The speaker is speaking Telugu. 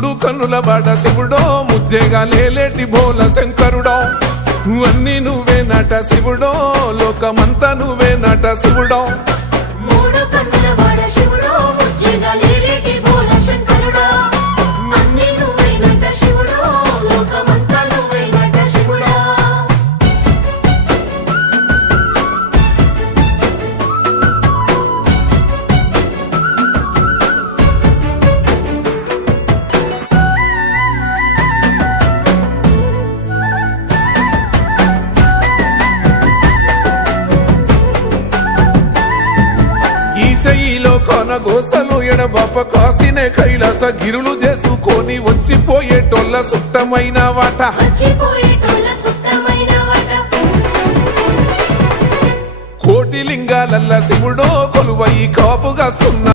మూడు కన్నుల బాట శివుడో ముజ్జేగా లేలేటి బోల శంకరుడో అన్ని నువ్వే నట శివుడో లోకమంతా నువ్వే నట శివుడో మూడు కన్నుల బాట శివుడో ముజ్జేగా లేలేటి బోల శంకరుడో అన్ని నువ్వే నట శివుడో లోకమంతా నువ్వే నట శివుడో ఈశయిలో కొన గోసలు ఎడబాప కాసినే కైలాస గిరులు చేసుకొని వచ్చిపోయేటోళ్ళ సుట్టమైన వాట వచ్చిపోయేటోళ్ళ సుట్టమైన వాట కోటి లింగాలల్ల శివుడో కొలువై కాపుగాస్తున్న